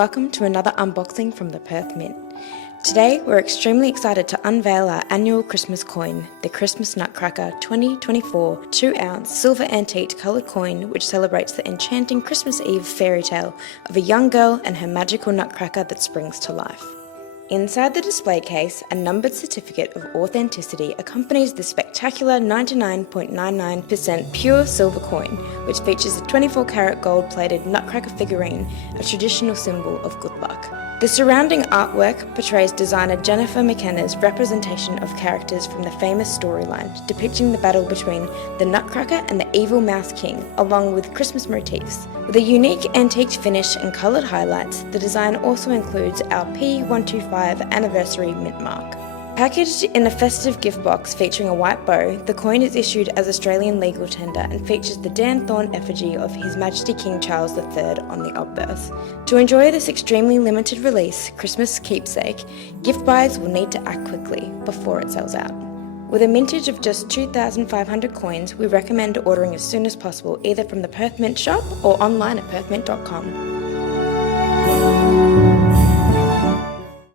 welcome to another unboxing from the Perth Mint. Today we're extremely excited to unveil our annual Christmas coin, the Christmas Nutcracker 2024 2-ounce silver antique coloured coin which celebrates the enchanting Christmas Eve fairy tale of a young girl and her magical nutcracker that springs to life. Inside the display case, a numbered certificate of authenticity accompanies the spectacular 99.99% pure silver coin, which features a 24-carat gold-plated nutcracker figurine, a traditional symbol of good luck. The surrounding artwork portrays designer Jennifer McKenna's representation of characters from the famous storyline, depicting the battle between the Nutcracker and the evil Mouse King, along with Christmas motifs. With a unique antique finish and coloured highlights, the design also includes our P125 anniversary mint mark. Packaged in a festive gift box featuring a white bow, the coin is issued as Australian legal tender and features the Dan Thorne effigy of His Majesty King Charles III on the obverse. To enjoy this extremely limited release Christmas keepsake, gift buyers will need to act quickly before it sells out. With a mintage of just 2,500 coins, we recommend ordering as soon as possible either from the Perth Mint shop or online at perthmint.com.